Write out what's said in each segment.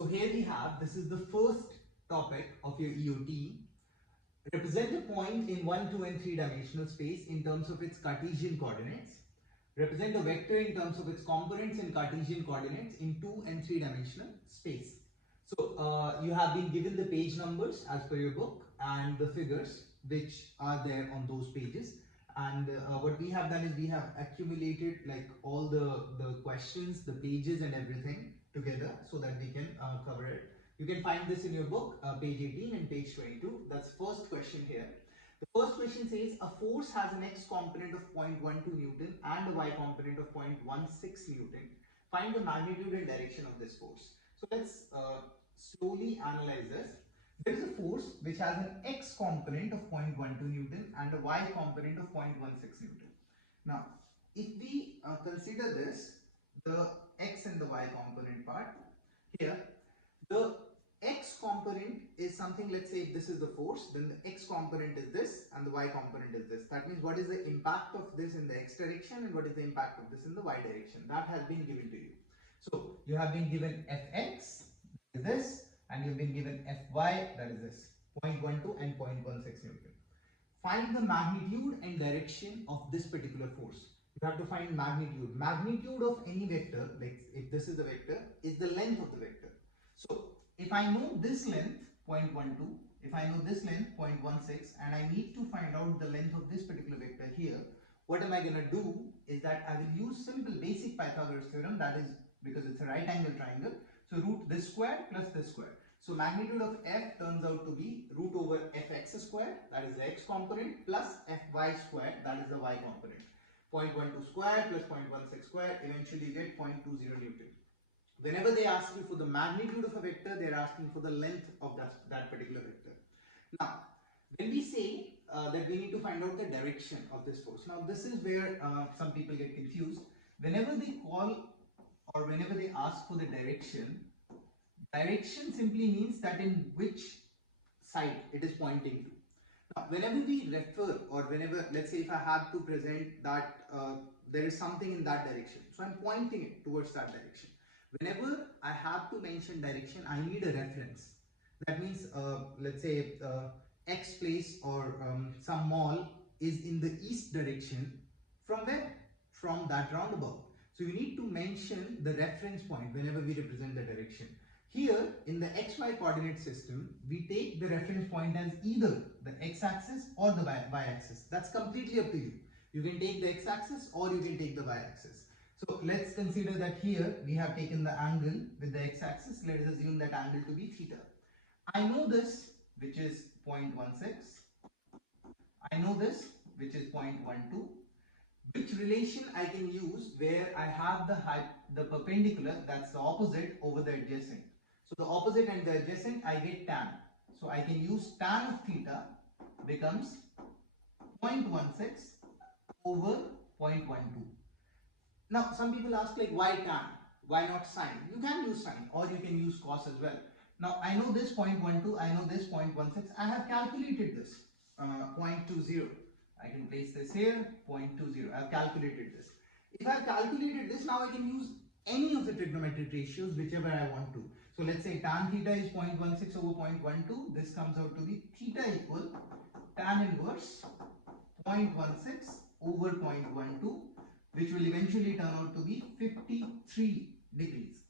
So here we have, this is the first topic of your EOT. Represent a point in 1, 2 and 3 dimensional space in terms of its Cartesian coordinates. Represent a vector in terms of its components in Cartesian coordinates in 2 and 3 dimensional space. So you have been given the page numbers as per your book and the figures which are there on those pages. And what we have done is we have accumulated like all the questions, the pages and everything together so that we can cover it. You can find this in your book, page 18 and page 22. That's first question here. The first question says a force has an x component of 0.12 Newton and a y component of 0.16 Newton. Find the magnitude and direction of this force. So let's slowly analyze this. There is a force which has an x component of 0.12 Newton and a y component of 0.16 Newton. Now, if we consider this, the x and the y component part, here, the x component is something, let's say if this is the force, then the x component is this and the y component is this. That means what is the impact of this in the x direction and what is the impact of this in the y direction. That has been given to you. So you have been given fx, is this, and you've been given fy, that is this, 0.12 and 0.16 Newton. Find the magnitude and direction of this particular force. You have to find magnitude. Magnitude of any vector, like if this is a vector, is the length of the vector. So if I know this length 0.12, if I know this length 0.16 and I need to find out the length of this particular vector here, what am I going to do is that I will use simple basic Pythagoras theorem, that is because it's a right angle triangle. So root this square plus this square. So magnitude of f turns out to be root over fx square, that is the x component, plus fy square, that is the y component. 0.12 square plus 0.16 square, eventually you get 0.20 Newton. Whenever they ask you for the magnitude of a vector, they are asking for the length of that particular vector. Now, when we say that we need to find out the direction of this force, now this is where some people get confused. Whenever they call or whenever they ask for the direction, direction simply means that in which side it is pointing to. Now, whenever we refer or whenever, let's say if I have to present that there is something in that direction, so I'm pointing it towards that direction. Whenever I have to mention direction, I need a reference. That means, let's say X place or some mall is in the east direction. From where? From that roundabout. So you need to mention the reference point whenever we represent the direction. Here in the xy coordinate system, we take the reference point as either the x-axis or the y-axis. That's completely up to you. You can take the x-axis or you can take the y-axis. So let's consider that here we have taken the angle with the x-axis. Let us assume that angle to be theta. I know this, which is 0.16. I know this, which is 0.12. Which relation I can use where I have the perpendicular, that's the opposite, over the adjacent. So the opposite and the adjacent, I get tan. So I can use tan of theta becomes 0.16 over 0.12. Now some people ask like why tan? Why not sine? You can use sine or you can use cos as well. Now I know this 0.12, I know this 0.16. I have calculated this 0.20. I can place this here, 0.20. I have calculated this. If I have calculated this, now I can use any of the trigonometric ratios, whichever I want to. So let's say tan theta is 0.16 over 0.12. This comes out to be theta equal tan inverse 0.16 over 0.12, which will eventually turn out to be 53 degrees.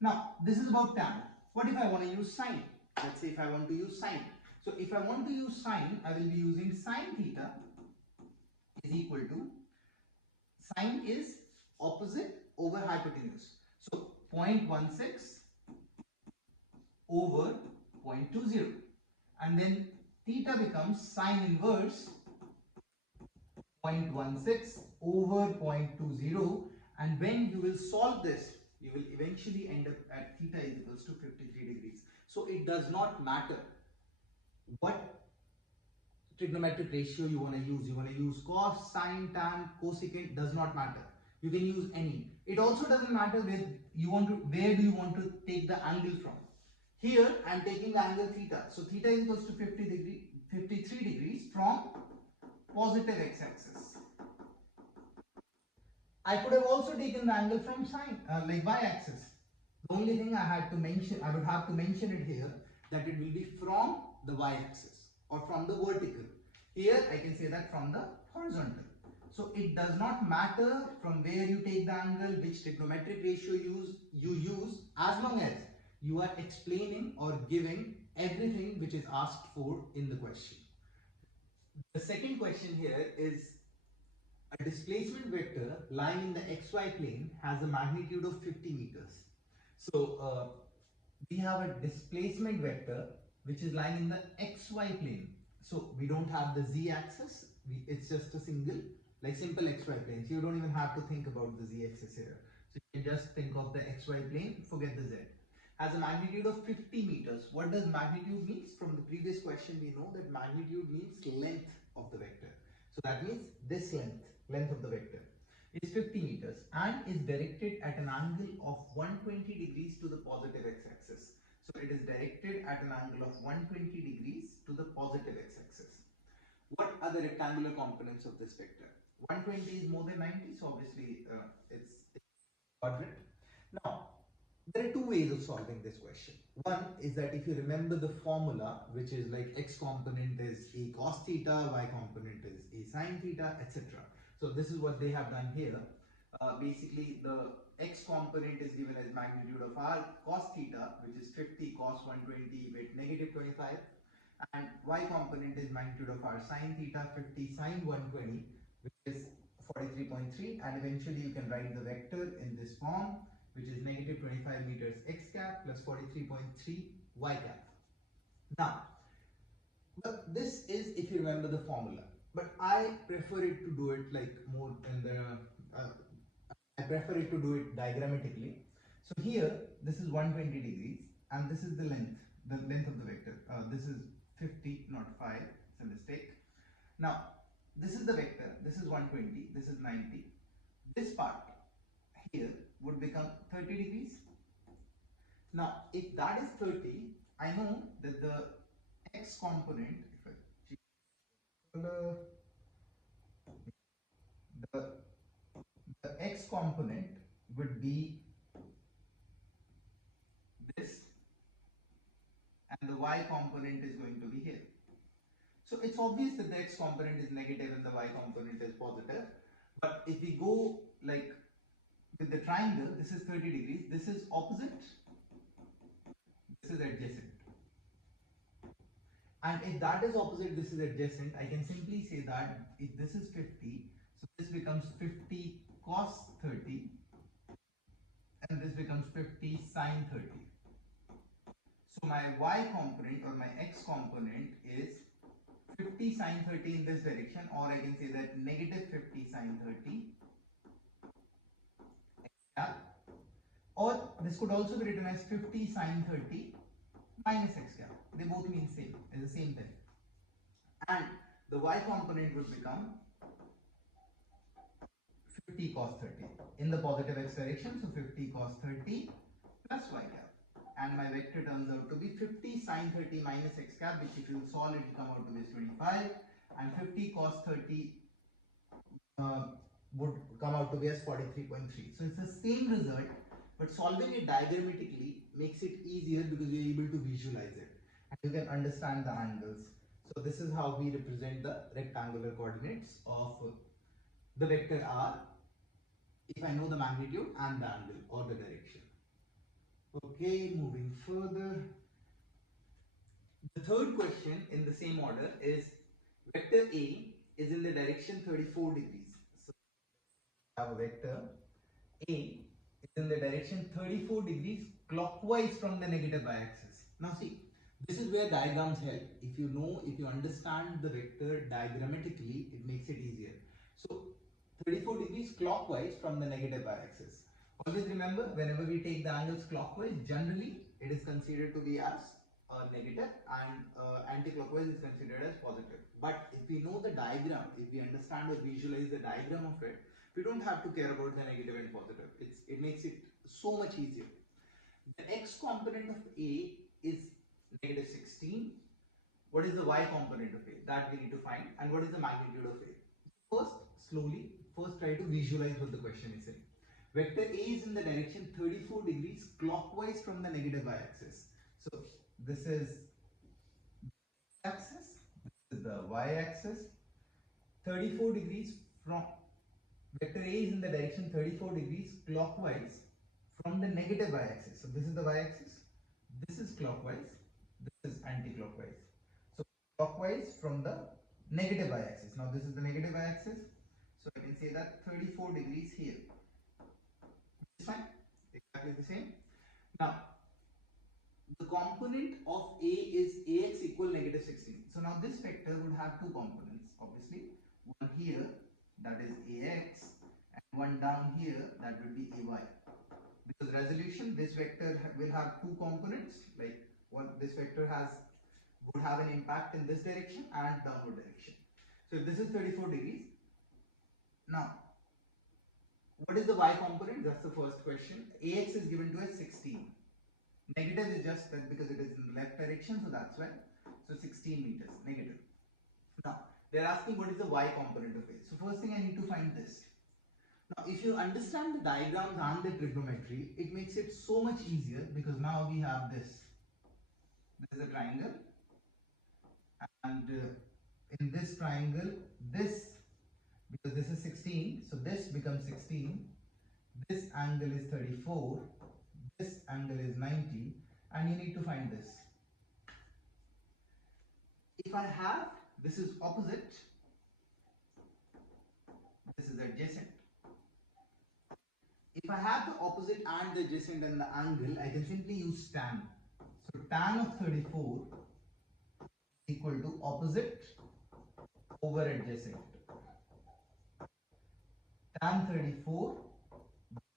Now, this is about tan. What if I want to use sine? Let's say if I want to use sine. So if I want to use sine, I will be using sine theta is equal to, sine is opposite over hypotenuse. So 0.16 over 0.20. And then theta becomes sine inverse 0.16 over 0.20. And when you will solve this, you will eventually end up at theta is equals to 53 degrees. So it does not matter what trigonometric ratio you want to use. You want to use cos, sine, tan, cosecant, does not matter. You can use any. It also doesn't matter where do you want to take the angle from. Here I am taking the angle theta. So theta is equals to 53 degrees from positive x-axis. I could have also taken the angle from sine, like y-axis. The only thing I would have to mention it here, that it will be from the y-axis or from the vertical. Here I can say that from the horizontal. So it does not matter from where you take the angle, which trigonometric ratio you use, as long as you are explaining or giving everything which is asked for in the question. The second question here is a displacement vector lying in the xy plane has a magnitude of 50 meters. So we have a displacement vector which is lying in the xy plane. So we don't have the z axis, it's just a single, like simple xy plane. So you don't even have to think about the z axis here. So you can just think of the xy plane, forget the z. Has a magnitude of 50 meters. What does magnitude means? From the previous question we know that magnitude means length of the vector. So that means this length of the vector is 50 meters and is directed at an angle of 120 degrees to the positive x-axis. So it is directed at an angle of 120 degrees to the positive x-axis. What are the rectangular components of this vector? 120 is more than 90, so obviously it's quadrant. Now, there are two ways of solving this question. One is that if you remember the formula, which is like x component is a cos theta, y component is a sin theta, etc. So this is what they have done here. Basically, the x component is given as magnitude of r cos theta, which is 50 cos 120 with negative 25, and y component is magnitude of r sin theta, 50 sin 120, which is 43.3, and eventually you can write the vector in this form, which is negative 25 meters x cap plus 43.3 y cap. Now, this is if you remember the formula, but I prefer it to do it like more in the, I prefer it to do it diagrammatically. So here, this is 120 degrees, and this is the length of the vector. This is 50, not 5, it's a mistake. Now, this is the vector, this is 120, this is 90. This part here would become 30 degrees. Now, if that is 30, I know that the x component, if I the, the x component would be this, and the y component is going to be here. So it's obvious that the x component is negative and the y component is positive. But if we go like with the triangle, this is 30 degrees, this is opposite, this is adjacent. And if that is opposite, this is adjacent, I can simply say that if this is 50, so this becomes 50 cos 30, and this becomes 50 sin 30. So my y component or my x component is 50 sin 30 in this direction, or I can say that negative 50 sin 30. Yeah. Or this could also be written as 50 sin 30 minus x cap. They both mean same, is the same thing. And the y component would become 50 cos 30 in the positive x direction. So 50 cos 30 plus y cap. And my vector turns out to be 50 sin 30 minus x cap, which if you solve it will come out to be 25. And 50 cos 30 would come out to be as 43.3. So it's the same result, but solving it diagrammatically makes it easier because you're able to visualize it and you can understand the angles. So this is how we represent the rectangular coordinates of the vector r if I know the magnitude and the angle or the direction. Okay, moving further. The third question in the same order is vector A is in the direction 34 degrees. So I have a vector A is in the direction 34 degrees clockwise from the negative y-axis. Now see, this is where diagrams help. If you understand the vector diagrammatically, it makes it easier. So 34 degrees clockwise from the negative y-axis. Always remember, whenever we take the angles clockwise, generally it is considered to be as negative, and anti-clockwise is considered as positive. But if we know the diagram, if we understand or visualize the diagram of it, we don't have to care about the negative and positive. It makes it so much easier. The x component of A is negative 16. What is the y component of A? That we need to find. And what is the magnitude of A? First, slowly, first try to visualize what the question is saying. Vector A is in the direction 34 degrees clockwise from the negative y-axis. So this is axis, this is the y-axis. 34 degrees from vector A is in the direction 34 degrees clockwise from the negative y-axis. So this is the y-axis, this is clockwise, this is anti-clockwise. So clockwise from the negative y-axis. Now this is the negative y-axis. So I can say that 34 degrees here. It's fine, exactly the same. Now the component of A is ax equal negative 16. So now this vector would have two components, obviously. One here, that is ax, and one down here, that would be ay. Because resolution, this vector will have two components, like one, this vector would have an impact in this direction and downward direction. So if this is 34 degrees, now what is the y component? That's the first question. Ax is given to us 16. Negative is just that because it is in the left direction, so that's why. So 16 meters, negative. Now, they're asking what is the y component of A. So first thing I need to find this. Now, if you understand the diagrams and the trigonometry, it makes it so much easier because now we have this. This is a triangle. And in this triangle, this, because this is 16, so this becomes 16. This angle is 34. This angle is 90, and you need to find this. If I have, this is opposite, this is adjacent. If I have the opposite and the adjacent and the angle, I can simply use tan. So tan of 34 is equal to opposite over adjacent. Tan 34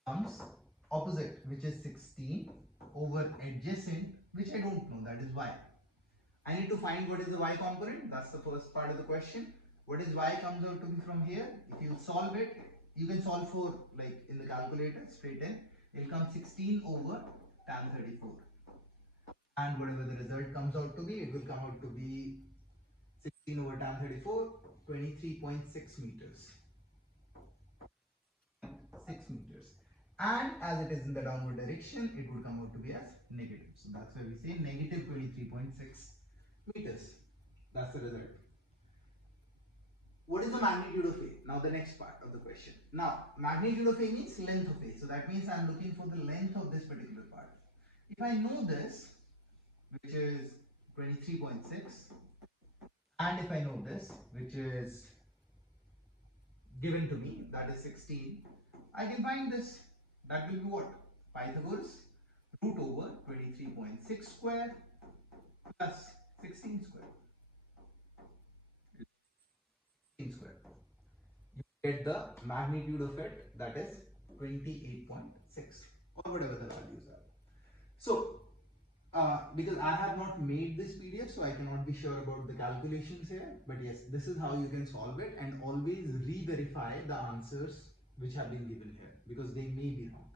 becomes opposite, which is 16, over adjacent, which I don't know, that is y. I need to find what is the y component. That's the first part of the question. What is y comes out to be from here? If you solve it, you can solve for, like in the calculator, straight in. It will come 16 over tan 34. And whatever the result comes out to be, it will come out to be 16 over tan 34, 23.6 meters. 6 meters. And as it is in the downward direction, it would come out to be as negative. So that's why we say negative 23.6 meters. That's the result. What is the magnitude of A? Now the next part of the question. Now magnitude of A means length of A. So that means I'm looking for the length of this particular part. If I know this, which is 23.6, and if I know this, which is given to me, that is 16, I can find this. That will be what? Pythagoras root over 23.6 square plus 16 square. 16 square. You get the magnitude of it, that is 28.6 or whatever the values are. So, because I have not made this PDF, so I cannot be sure about the calculations here. But yes, this is how you can solve it, and always re-verify the answers which have been given here because they may be wrong.